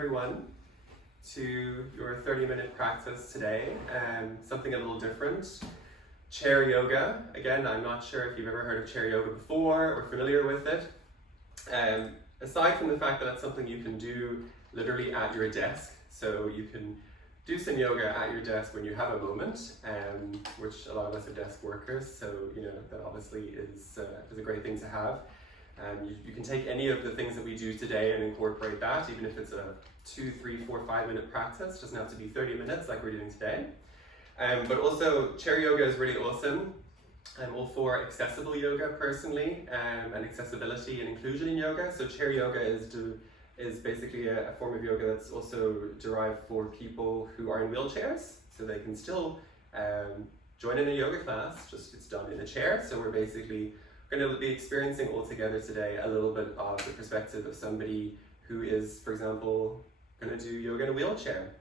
everyone to your 30-minute practice today. Something a little different. Chair yoga. Again, I'm not sure if you've ever heard of chair yoga before or familiar with it. Aside from the fact that that's something you can do literally at your desk, so you can do some yoga at your desk when you have a moment, which a lot of us are desk workers, so you know that obviously is a great thing to have. You can take any of the things that we do today and incorporate that, even if it's a 2, 3, 4, 5-minute practice. It doesn't have to be 30 minutes like we're doing today. But also, chair yoga is really awesome. I'm all for accessible yoga personally, and accessibility and inclusion in yoga. So chair yoga is basically a form of yoga that's also derived for people who are in wheelchairs. So they can still join in a yoga class, just it's done in a chair. So we're basically going to be experiencing all together today a little bit of the perspective of somebody who is, for example, going to do yoga in a wheelchair.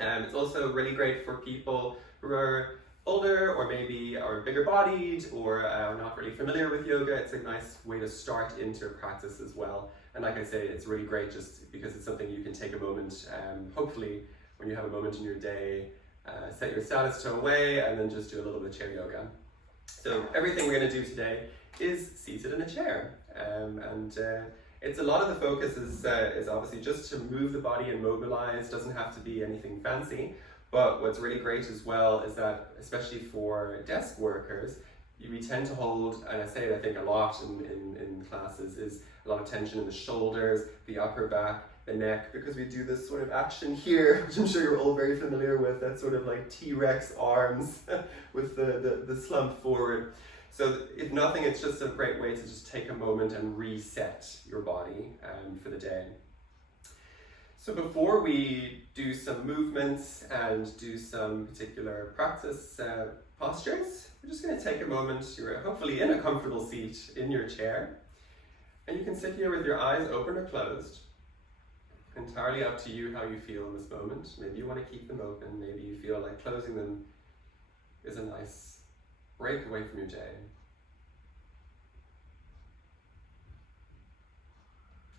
It's also really great for people who are older or maybe are bigger bodied or are not really familiar with yoga. It's a nice way to start into a practice as well. And like I say, it's really great just because it's something you can take a moment, hopefully when you have a moment in your day, set your status toe away and then just do a little bit of chair yoga. So everything we're going to do today is seated in a chair, it's a lot of the focus is obviously just to move the body and mobilize. Doesn't have to be anything fancy, but what's really great as well is that, especially for desk workers, we tend to hold, and I say it I think a lot in classes, is a lot of tension in the shoulders, the upper back, the neck, because we do this sort of action here, which I'm sure you're all very familiar with, that sort of like T-Rex arms with the slump forward. So if nothing, it's just a great way to just take a moment and reset your body for the day. So before we do some movements and do some particular practice postures, we're just going to take a moment. You're hopefully in a comfortable seat in your chair. And you can sit here with your eyes open or closed. Entirely up to you how you feel in this moment. Maybe you want to keep them open. Maybe you feel like closing them is a nice break away from your day.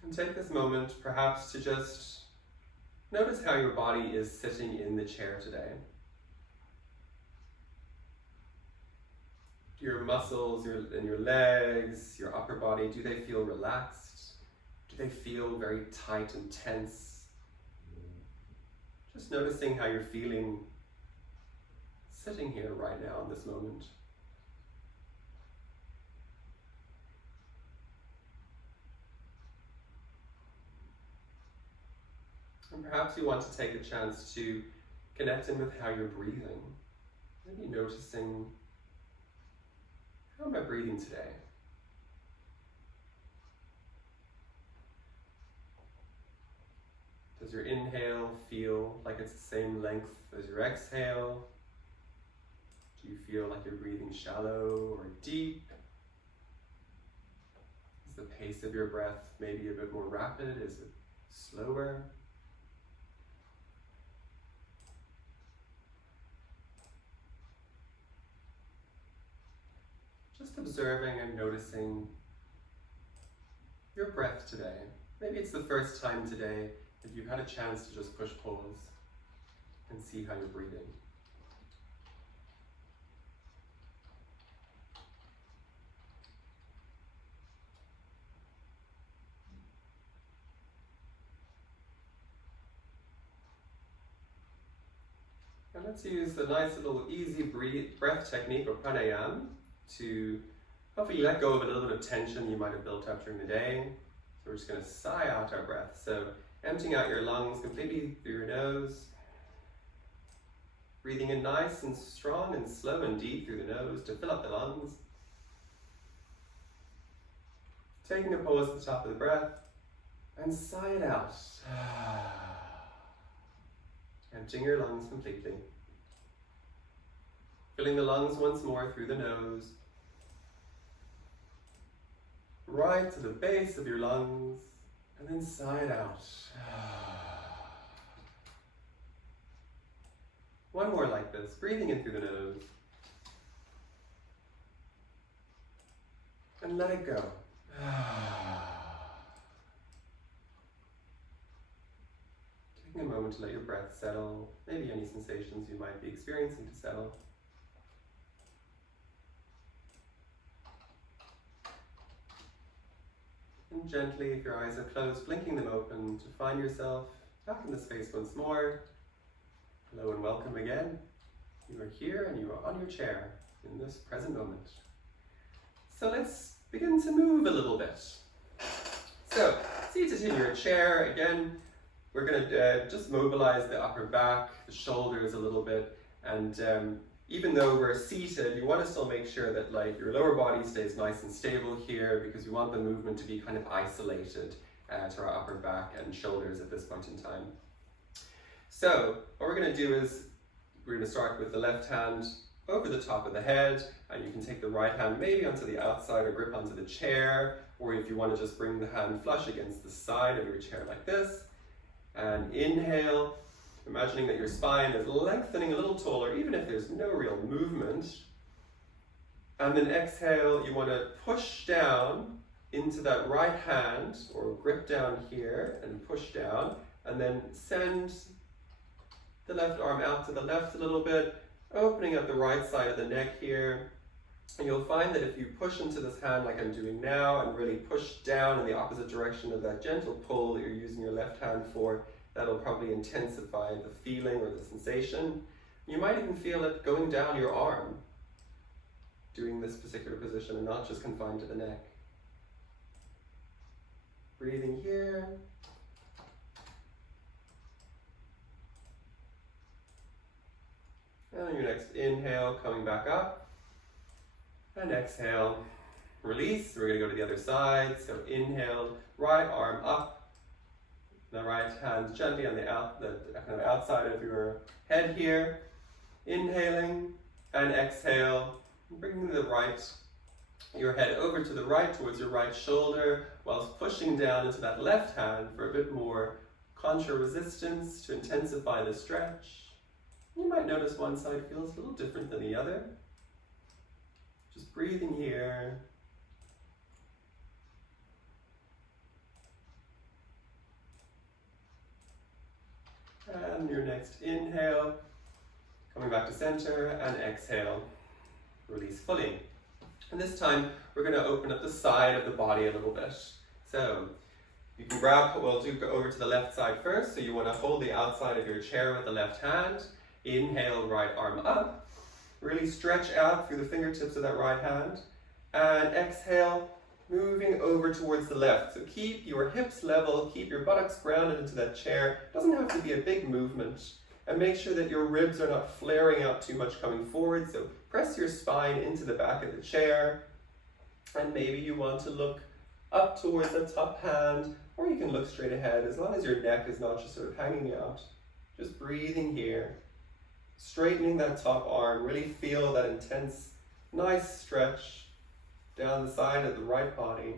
And take this moment perhaps to just notice how your body is sitting in the chair today. Your muscles in your legs, your upper body, do they feel relaxed? Do they feel very tight and tense? Just noticing how you're feeling sitting here right now in this moment. And perhaps you want to take a chance to connect in with how you're breathing. Maybe noticing, how am I breathing today? Does your inhale feel like it's the same length as your exhale? Do you feel like you're breathing shallow or deep? Is the pace of your breath maybe a bit more rapid? Is it slower? Just observing and noticing your breath today. Maybe it's the first time today that you've had a chance to just push pause and see how you're breathing. And let's use the nice little easy breath technique or pranayama to hopefully let go of a little bit of tension you might have built up during the day. So we're just going to sigh out our breath. So emptying out your lungs completely through your nose. Breathing in nice and strong and slow and deep through the nose to fill up the lungs. Taking a pause at the top of the breath and sigh it out. Emptying your lungs completely. Filling the lungs once more through the nose. Right to the base of your lungs, and then sigh it out. One more like this, breathing in through the nose. And let it go. to let your breath settle, maybe any sensations you might be experiencing to settle. And gently, if your eyes are closed, blinking them open to find yourself back in the space once more. Hello and welcome again. You are here and you are on your chair in this present moment. So let's begin to move a little bit. So, seated in your chair, again, we're going to just mobilize the upper back, the shoulders a little bit, and even though we're seated, you want to still make sure that your lower body stays nice and stable here, because we want the movement to be kind of isolated to our upper back and shoulders at this point in time. So what we're going to do is we're going to start with the left hand over the top of the head, and you can take the right hand maybe onto the outside or grip onto the chair, or if you want to just bring the hand flush against the side of your chair like this. And inhale, imagining that your spine is lengthening a little taller, even if there's no real movement. And then exhale, you want to push down into that right hand, or grip down here and push down, and then send the left arm out to the left a little bit, opening up the right side of the neck here. And you'll find that if you push into this hand like I'm doing now and really push down in the opposite direction of that gentle pull that you're using your left hand for, that'll probably intensify the feeling or the sensation. You might even feel it going down your arm, doing this particular position and not just confined to the neck. Breathing here. And on your next inhale, coming back up. And exhale, release. We're going to go to the other side. So inhale, right arm up. The right hand gently on the kind of outside of your head here. Inhaling and exhale, bringing your head over to the right towards your right shoulder, whilst pushing down into that left hand for a bit more contra resistance to intensify the stretch. You might notice one side feels a little different than the other. Just breathing here. And your next inhale, coming back to center, and exhale, release fully. And this time, we're going to open up the side of the body a little bit. So, you can we'll go over to the left side first. So you want to hold the outside of your chair with the left hand. Inhale, right arm up. Really stretch out through the fingertips of that right hand. And exhale, moving over towards the left. So keep your hips level, keep your buttocks grounded into that chair. It doesn't have to be a big movement. And make sure that your ribs are not flaring out too much coming forward. So press your spine into the back of the chair. And maybe you want to look up towards the top hand, or you can look straight ahead, as long as your neck is not just sort of hanging out. Just breathing here. Straightening that top arm, really feel that intense, nice stretch down the side of the right body.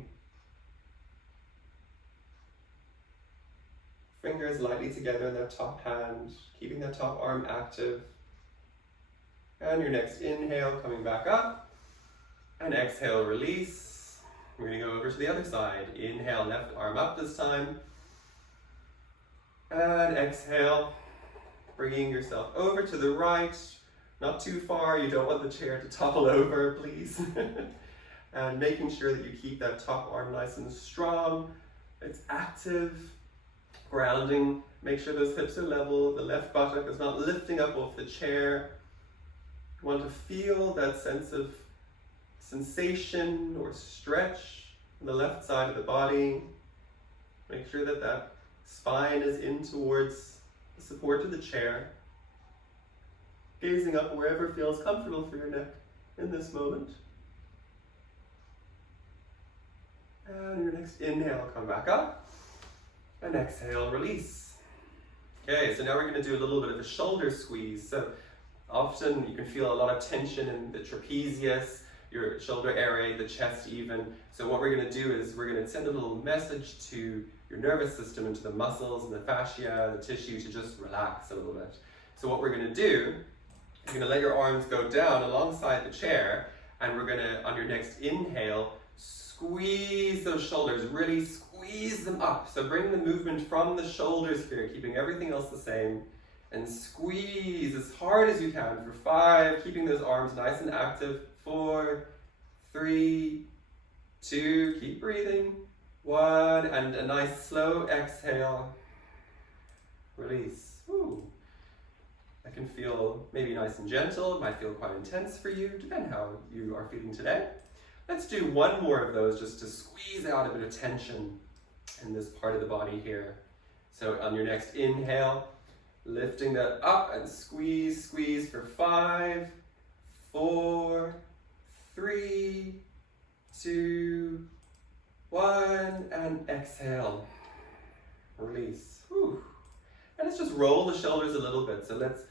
Fingers lightly together in that top hand, keeping that top arm active. And your next inhale, coming back up. And exhale, release. We're going to go over to the other side. Inhale, left arm up this time. And exhale. Bringing yourself over to the right, not too far. You don't want the chair to topple over, please. And making sure that you keep that top arm nice and strong. It's active, grounding. Make sure those hips are level. The left buttock is not lifting up off the chair. You want to feel that sense of sensation or stretch on the left side of the body. Make sure that that spine is in towards the support of the chair, gazing up wherever feels comfortable for your neck in this moment. And your next inhale, come back up, and exhale, release. Okay, so now we're going to do a little bit of a shoulder squeeze. So often you can feel a lot of tension in the trapezius, your shoulder area, the chest even. So what we're going to do is we're going to send a little message to your nervous system and to the muscles and the fascia, the tissue, to just relax a little bit. So what we're going to do, you're going to let your arms go down alongside the chair, and we're going to, on your next inhale, Squeeze those shoulders, really squeeze them up. So bring the movement from the shoulders here, keeping everything else the same. And squeeze as hard as you can for 5, keeping those arms nice and active. 4, 3, 2, keep breathing. 1, and a nice slow exhale. Release. Woo. That can feel maybe nice and gentle. It might feel quite intense for you, depending how you are feeling today. Let's do one more of those just to squeeze out a bit of tension in this part of the body here. So on your next inhale, lifting that up and squeeze, squeeze for 5, 4, 3, 2, 1, and exhale. Release. Whew. And let's just roll the shoulders a little bit. So let's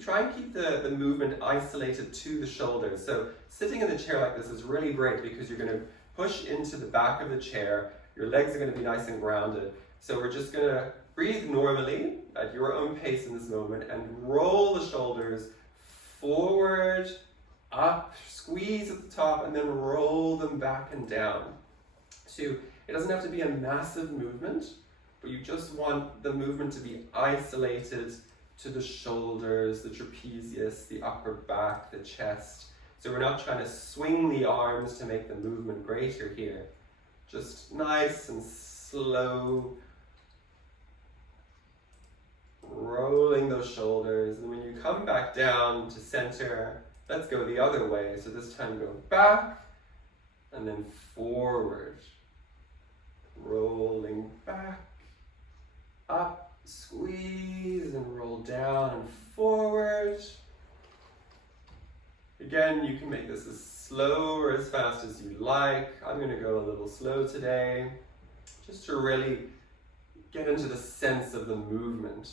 try and keep the movement isolated to the shoulders. So sitting in the chair like this is really great because you're going to push into the back of the chair. Your legs are going to be nice and grounded. So we're just going to breathe normally at your own pace in this moment and roll the shoulders forward, up, squeeze at the top, and then roll them back and down. So it doesn't have to be a massive movement, but you just want the movement to be isolated to the shoulders, the trapezius, the upper back, the chest. So we're not trying to swing the arms to make the movement greater here. Just nice and slow, rolling those shoulders. And when you come back down to center, let's go the other way. So this time go back and then forward. Rolling back, up, squeeze and roll down and forward. Again, you can make this as slow or as fast as you like. I'm going to go a little slow today, just to really get into the sense of the movement.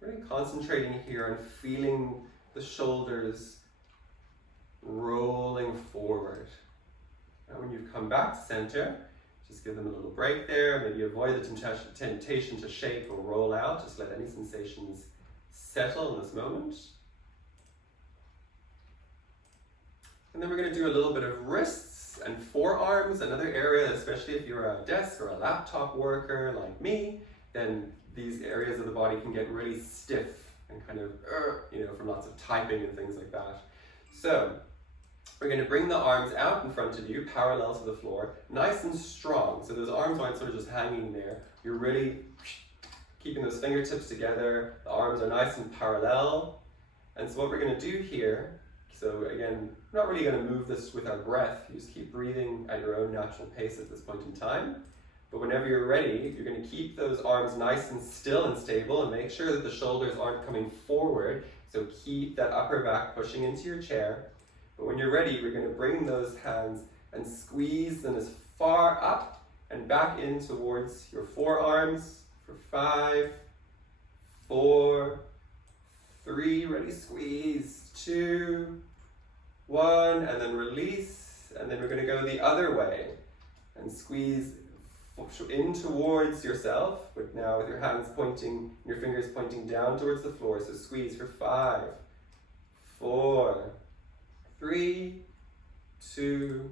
Really concentrating here on feeling the shoulders rolling forward. And when you've come back to center, just give them a little break there. Maybe avoid the temptation to shake or roll out. Just let any sensations settle in this moment. And then we're going to do a little bit of wrists and forearms, another area, especially if you're a desk or a laptop worker like me, then these areas of the body can get really stiff and kind of, from lots of typing and things like that. So we're going to bring the arms out in front of you, parallel to the floor, nice and strong. So those arms aren't sort of just hanging there. You're really keeping those fingertips together. The arms are nice and parallel. And so what we're going to do here, so again, we're not really going to move this with our breath. You just keep breathing at your own natural pace at this point in time. But whenever you're ready, you're going to keep those arms nice and still and stable and make sure that the shoulders aren't coming forward. So keep that upper back pushing into your chair. But when you're ready, we're going to bring those hands and squeeze them as far up and back in towards your forearms for 5, 4, 3, ready, squeeze, 2, 1, and then release. And then we're going to go the other way and squeeze in towards yourself, but now with your hands pointing, your fingers pointing down towards the floor. So squeeze for 5, 4, 3, 2,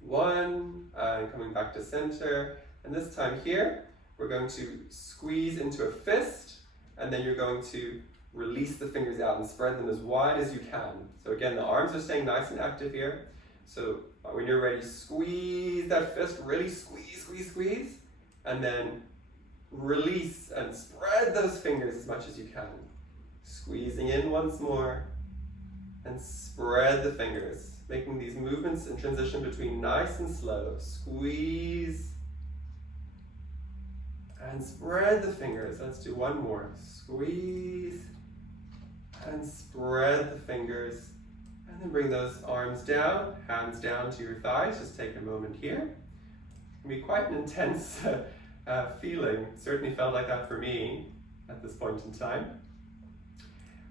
1, and coming back to center. And this time here, we're going to squeeze into a fist, and then you're going to release the fingers out and spread them as wide as you can. So again, the arms are staying nice and active here. So when you're ready, squeeze that fist, really squeeze, squeeze, squeeze, and then release and spread those fingers as much as you can. Squeezing in once more, and spread the fingers, making these movements in transition between nice and slow. Squeeze, and spread the fingers. Let's do one more. Squeeze, and spread the fingers. And then bring those arms down, hands down to your thighs. Just take a moment here. It can be quite an intense feeling. It certainly felt like that for me at this point in time.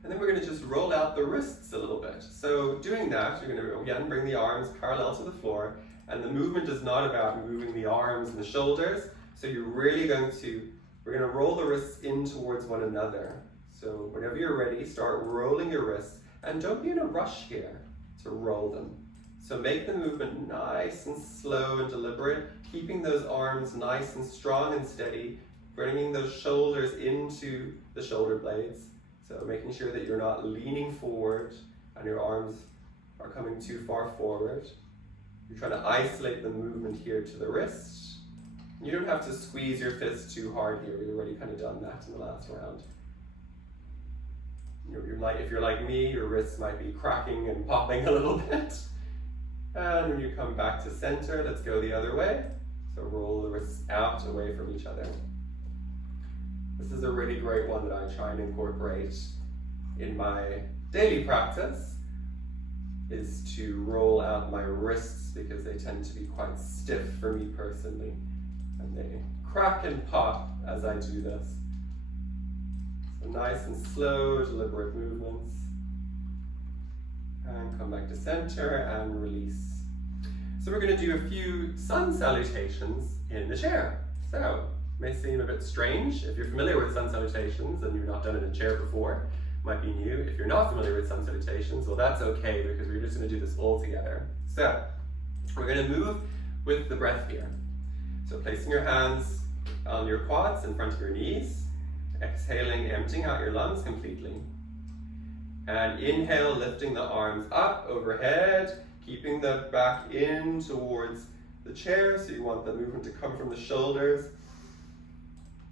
And then we're going to just roll out the wrists a little bit. So doing that, you're going to again bring the arms parallel to the floor. And the movement is not about moving the arms and the shoulders. So you're really we're going to roll the wrists in towards one another. So whenever you're ready, start rolling your wrists. And don't be in a rush here to roll them. So make the movement nice and slow and deliberate, keeping those arms nice and strong and steady, bringing those shoulders into the shoulder blades. So making sure that you're not leaning forward and your arms are coming too far forward. You're trying to isolate the movement here to the wrist. You don't have to squeeze your fist too hard here. We've already kind of done that in the last round. If you're like me, your wrists might be cracking and popping a little bit. And when you come back to center, let's go the other way. So roll the wrists out away from each other. This is a really great one that I try and incorporate in my daily practice, is to roll out my wrists because they tend to be quite stiff for me personally. And they crack and pop as I do this. So nice and slow, deliberate movements. And come back to center and release. So we're going to do a few sun salutations in the chair. So, may seem a bit strange. If you're familiar with sun salutations and you've not done it in a chair before, might be new. If you're not familiar with sun salutations, well that's okay because we're just going to do this all together. So, we're going to move with the breath here. So placing your hands on your quads in front of your knees, exhaling, emptying out your lungs completely. And inhale, lifting the arms up overhead, keeping the back in towards the chair, so you want the movement to come from the shoulders.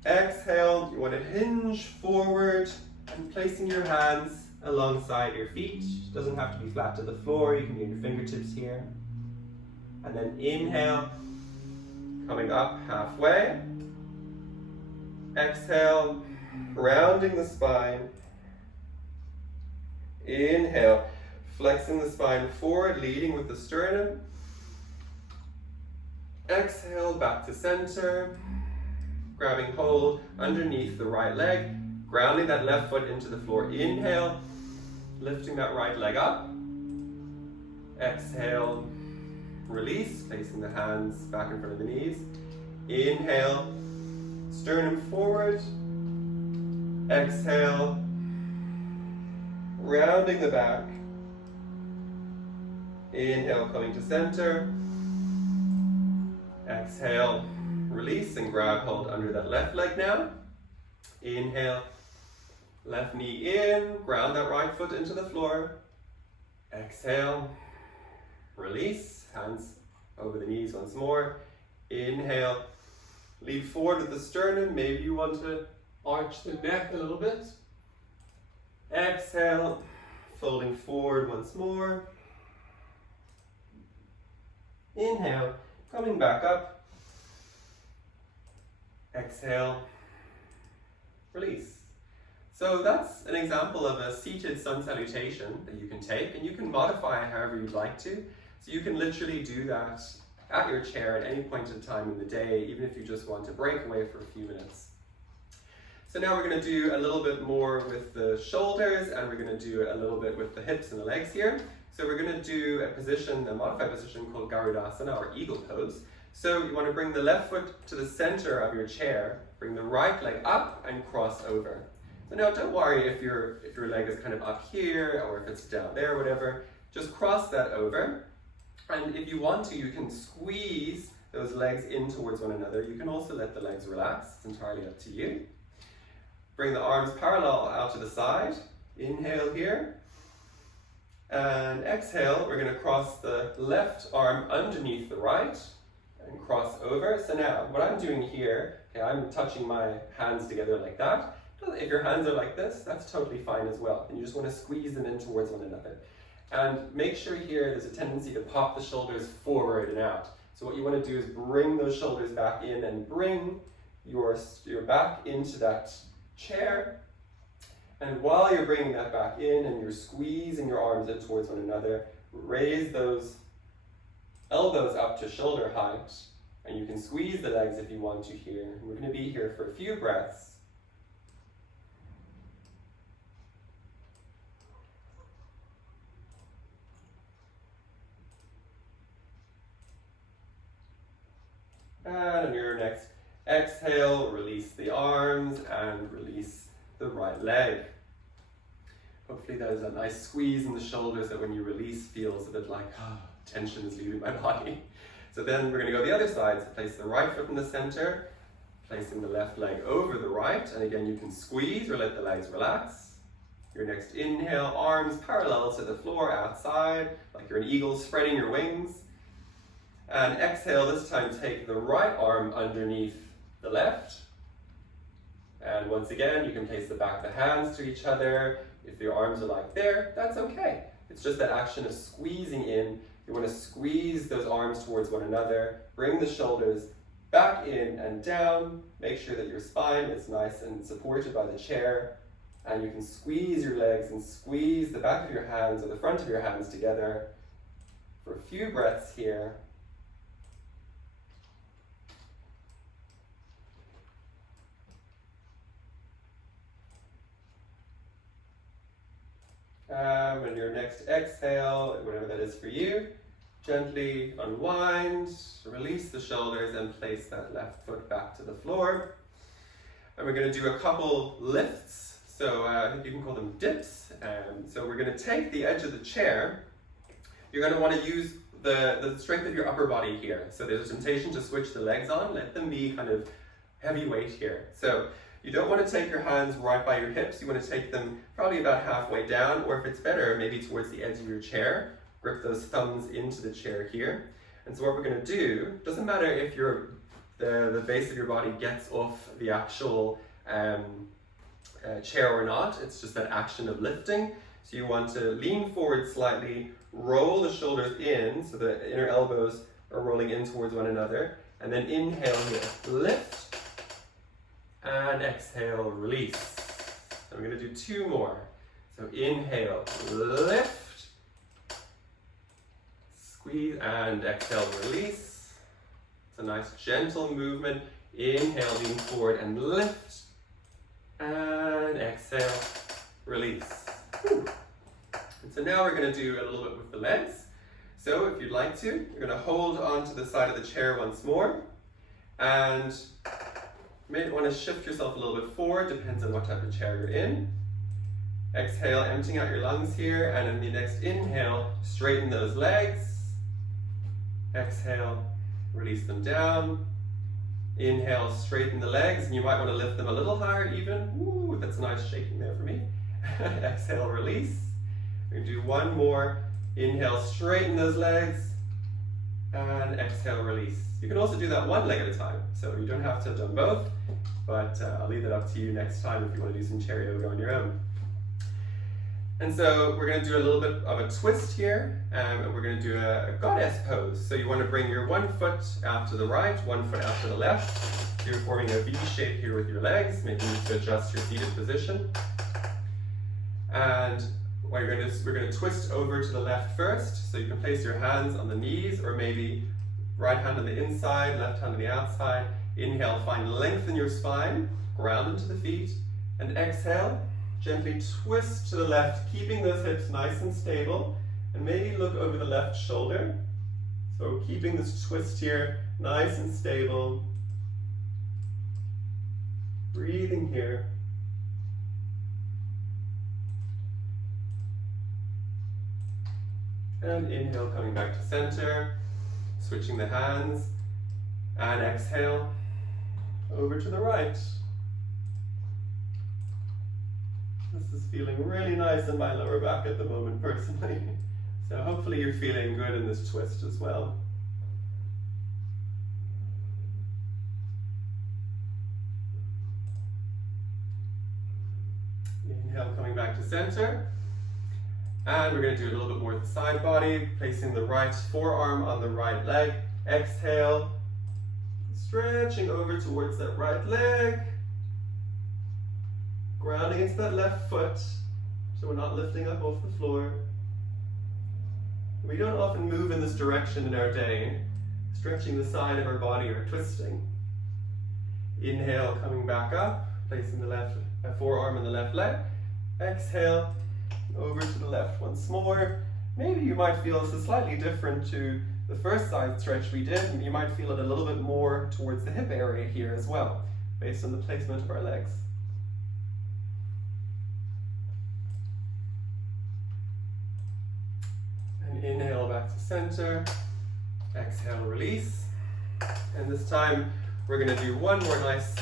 Exhale, you want to hinge forward and placing your hands alongside your feet. Doesn't have to be flat to the floor, you can get your fingertips here. And then inhale, coming up halfway. Exhale, rounding the spine. Inhale, flexing the spine forward, leading with the sternum. Exhale, back to center. Grabbing hold underneath the right leg, grounding that left foot into the floor. Inhale, lifting that right leg up. Exhale, release, placing the hands back in front of the knees. Inhale, sternum forward. Exhale, rounding the back. Inhale, coming to center. Exhale, release and grab hold under that left leg now. Inhale, left knee in, ground that right foot into the floor. Exhale, release, hands over the knees once more. Inhale, lean forward with the sternum. Maybe you want to arch the neck a little bit. Exhale, folding forward once more. Inhale, coming back up. Exhale, release. So that's an example of a seated sun salutation that you can take, and you can modify it however you'd like to. So you can literally do that at your chair at any point in time in the day, even if you just want to break away for a few minutes. So now we're going to do a little bit more with the shoulders, and we're going to do a little bit with the hips and the legs here. So we're going to do a modified position called Garudasana, or eagle pose. So you want to bring the left foot to the center of your chair, bring the right leg up and cross over. So now don't worry if your leg is kind of up here or if it's down there, whatever. Just cross that over. And if you want to, you can squeeze those legs in towards one another. You can also let the legs relax. It's entirely up to you. Bring the arms parallel out to the side. Inhale here. And exhale, we're going to cross the left arm underneath the right and cross over. So now, what I'm doing here, okay, I'm touching my hands together like that. If your hands are like this, that's totally fine as well. And you just want to squeeze them in towards one another. And make sure here there's a tendency to pop the shoulders forward and out. So what you want to do is bring those shoulders back in and bring your back into that chair. And while you're bringing that back in and you're squeezing your arms in towards one another, raise those elbows up to shoulder height, and you can squeeze the legs if you want to here. We're going to be here for a few breaths. And on your next exhale, release the arms and release the right leg. Hopefully there's a nice squeeze in the shoulders that when you release feels a bit like tension is leaving my body. So then we're going to go the other side. So place the right foot in the center, placing the left leg over the right, and again you can squeeze or let the legs relax. Your next inhale, arms parallel to the floor outside, like you're an eagle spreading your wings. And exhale, this time take the right arm underneath the left. And once again, you can place the back of the hands to each other. If your arms are like there, that's okay. It's just that action of squeezing in. You want to squeeze those arms towards one another. Bring the shoulders back in and down. Make sure that your spine is nice and supported by the chair. And you can squeeze your legs and squeeze the back of your hands or the front of your hands together for a few breaths here. And your next exhale, whatever that is for you, gently unwind, release the shoulders and place that left foot back to the floor. And we're going to do a couple lifts, so I think you can call them dips. So we're going to take the edge of the chair. You're going to want to use the strength of your upper body here. So there's a temptation to switch the legs on, let them be kind of heavy weight here. So you don't want to take your hands right by your hips. You want to take them probably about halfway down, or if it's better, maybe towards the edge of your chair. Grip those thumbs into the chair here. And so what we're going to do, doesn't matter if the base of your body gets off the actual chair or not, it's just that action of lifting. So you want to lean forward slightly, roll the shoulders in, so the inner elbows are rolling in towards one another, and then inhale here, lift. And exhale, release. And we're going to do two more. So inhale, lift, squeeze, and exhale, release. It's a nice gentle movement. Inhale, lean forward and lift. And exhale, release. Whew. And so now we're going to do a little bit with the legs. So if you'd like to, you're going to hold onto the side of the chair once more. And you may want to shift yourself a little bit forward, depends on what type of chair you're in. Exhale, emptying out your lungs here, and in the next inhale, straighten those legs. Exhale, release them down. Inhale, straighten the legs, and you might want to lift them a little higher even. Ooh, that's nice shaking there for me. Exhale, release. We're going to do one more. Inhale, straighten those legs, and exhale, release. You can also do that one leg at a time, so you don't have to have done both, but I'll leave it up to you next time if you want to do some chair yoga on your own. And so we're going to do a little bit of a twist here, and we're going to do a goddess pose. So you want to bring your one foot out to the right, one foot out to the left. So you're forming a V shape here with your legs, making to adjust your seated position. And what we're going to twist over to the left first, so you can place your hands on the knees, or maybe right hand on the inside, left hand on the outside. Inhale, find length in your spine, ground into the feet, and exhale, gently twist to the left, keeping those hips nice and stable, and maybe look over the left shoulder. So keeping this twist here nice and stable. Breathing here. And inhale, coming back to center, switching the hands, and exhale, over to the right. This is feeling really nice in my lower back at the moment, personally. So hopefully you're feeling good in this twist as well. Inhale, coming back to center. And we're going to do a little bit more with the side body, placing the right forearm on the right leg. Exhale, stretching over towards that right leg. Grounding into that left foot, so we're not lifting up off the floor. We don't often move in this direction in our day, stretching the side of our body or twisting. Inhale, coming back up, placing the left forearm on the left leg. Exhale, over to the left once more. Maybe you might feel this is slightly different to the first side stretch we did, and you might feel it a little bit more towards the hip area here as well, based on the placement of our legs. And inhale back back to center. Exhale, release. And this time we're going to do one more nice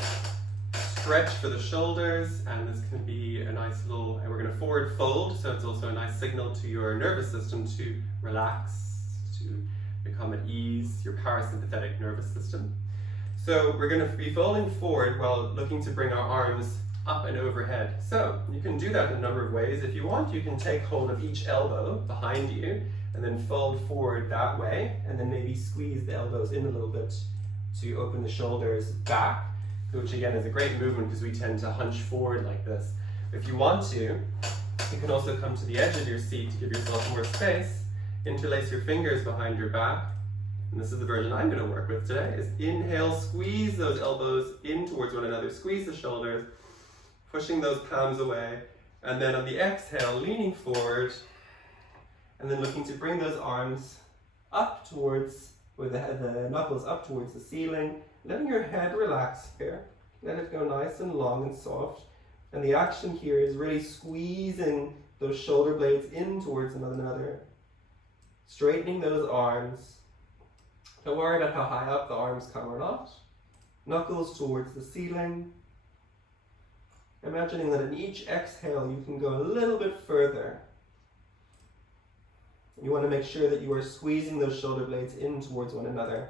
stretch for the shoulders, and this can be a nice little, and we're going to forward fold, so it's also a nice signal to your nervous system to relax, to become at ease, your parasympathetic nervous system. So we're going to be folding forward while looking to bring our arms up and overhead. So you can do that in a number of ways. If you want, you can take hold of each elbow behind you and then fold forward that way, and then maybe squeeze the elbows in a little bit to open the shoulders back, which again is a great movement because we tend to hunch forward like this. If you want to, you can also come to the edge of your seat to give yourself more space, interlace your fingers behind your back, and this is the version I'm going to work with today, is inhale, squeeze those elbows in towards one another, squeeze the shoulders, pushing those palms away, and then on the exhale, leaning forward, and then looking to bring those arms up towards, with the knuckles up towards the ceiling, letting your head relax here. Let it go nice and long and soft. And the action here is really squeezing those shoulder blades in towards one another, straightening those arms. Don't worry about how high up the arms come or not. Knuckles towards the ceiling. Imagining that in each exhale you can go a little bit further. You want to make sure that you are squeezing those shoulder blades in towards one another.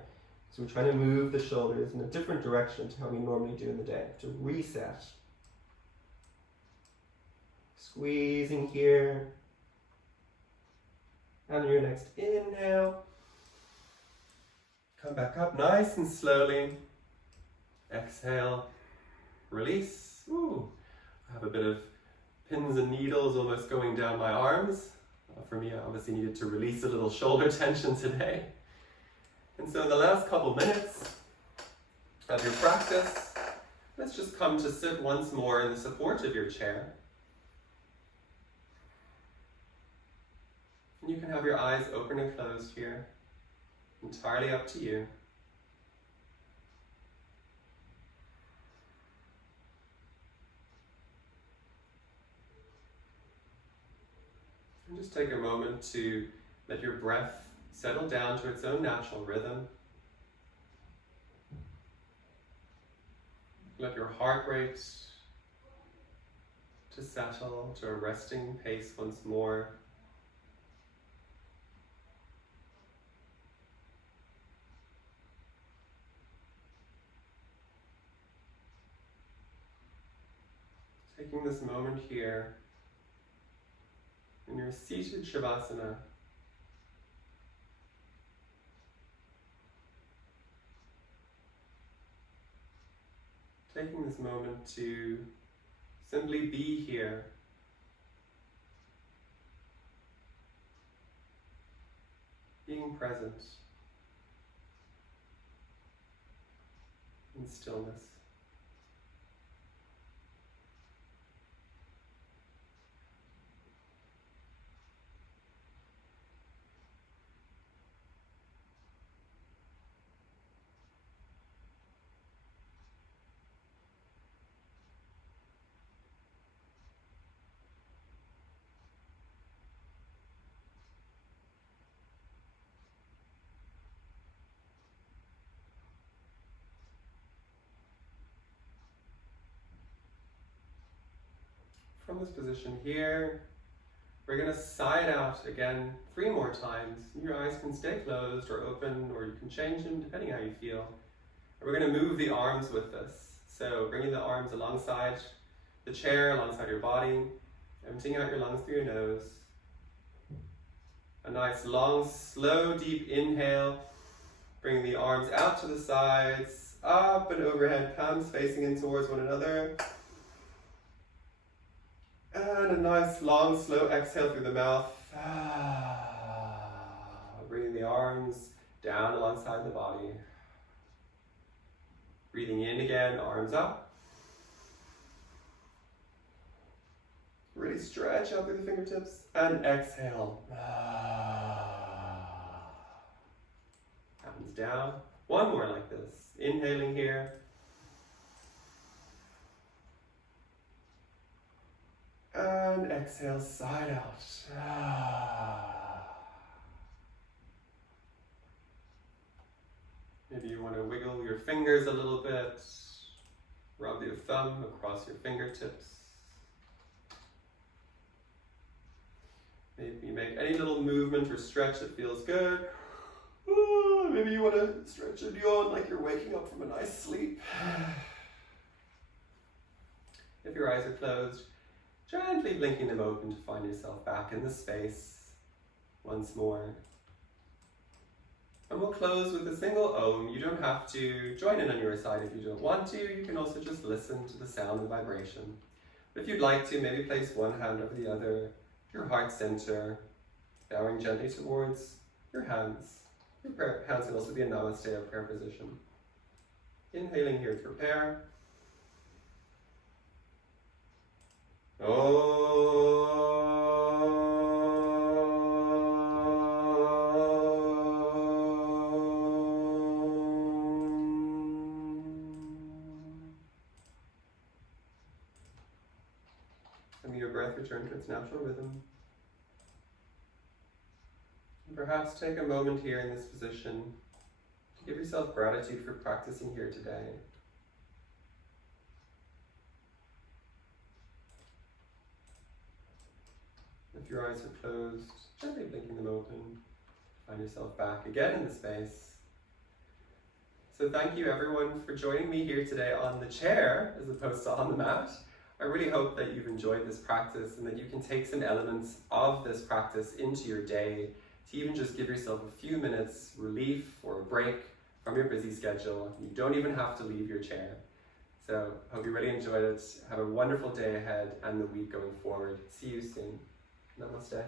So we're trying to move the shoulders in a different direction to how we normally do in the day, to reset. Squeezing here. And on your next inhale, come back up nice and slowly. Exhale, release. Ooh, I have a bit of pins and needles almost going down my arms. For me, I obviously needed to release a little shoulder tension today. And so in the last couple minutes of your practice, let's just come to sit once more in the support of your chair. And you can have your eyes open and closed here, entirely up to you. And just take a moment to let your breath settle down to its own natural rhythm. Let your heart rate to settle to a resting pace once more. Taking this moment here in your seated Shavasana, taking this moment to simply be here, being present in stillness. From this position here, we're going to side out again 3 more times. Your eyes can stay closed or open, or you can change them depending how you feel. And we're going to move the arms with this. So bringing the arms alongside the chair, alongside your body, emptying out your lungs through your nose. A nice long, slow, deep inhale. Bring the arms out to the sides, up and overhead, palms facing in towards one another. And a nice, long, slow exhale through the mouth. Bringing the arms down alongside the body. Breathing in again, arms up. Really stretch out through the fingertips. And exhale. Hands down. One more like this. Inhaling here. And exhale, side out. want to wiggle your fingers a little bit, rub your thumb across your fingertips. Maybe make any little movement or stretch that feels good. Maybe you want to stretch and yawn like you're waking up from a nice sleep. If your eyes are closed, gently blinking them open to find yourself back in the space once more. And we'll close with a single Om. You don't have to join in on your side if you don't want to. You can also just listen to the sound and vibration. But if you'd like to, maybe place one hand over the other, your heart center, bowing gently towards your hands. Your hands can also be a namaste or prayer position. Inhaling here to prepare. And your breath return to its natural rhythm. And perhaps take a moment here in this position to give yourself gratitude for practicing here today. If your eyes are closed, gently blinking them open. Find yourself back again in the space. So thank you everyone for joining me here today on the chair as opposed to on the mat. I really hope that you've enjoyed this practice and that you can take some elements of this practice into your day to even just give yourself a few minutes relief or a break from your busy schedule. You don't even have to leave your chair. So hope you really enjoyed it. Have a wonderful day ahead and the week going forward. See you soon. Namaste.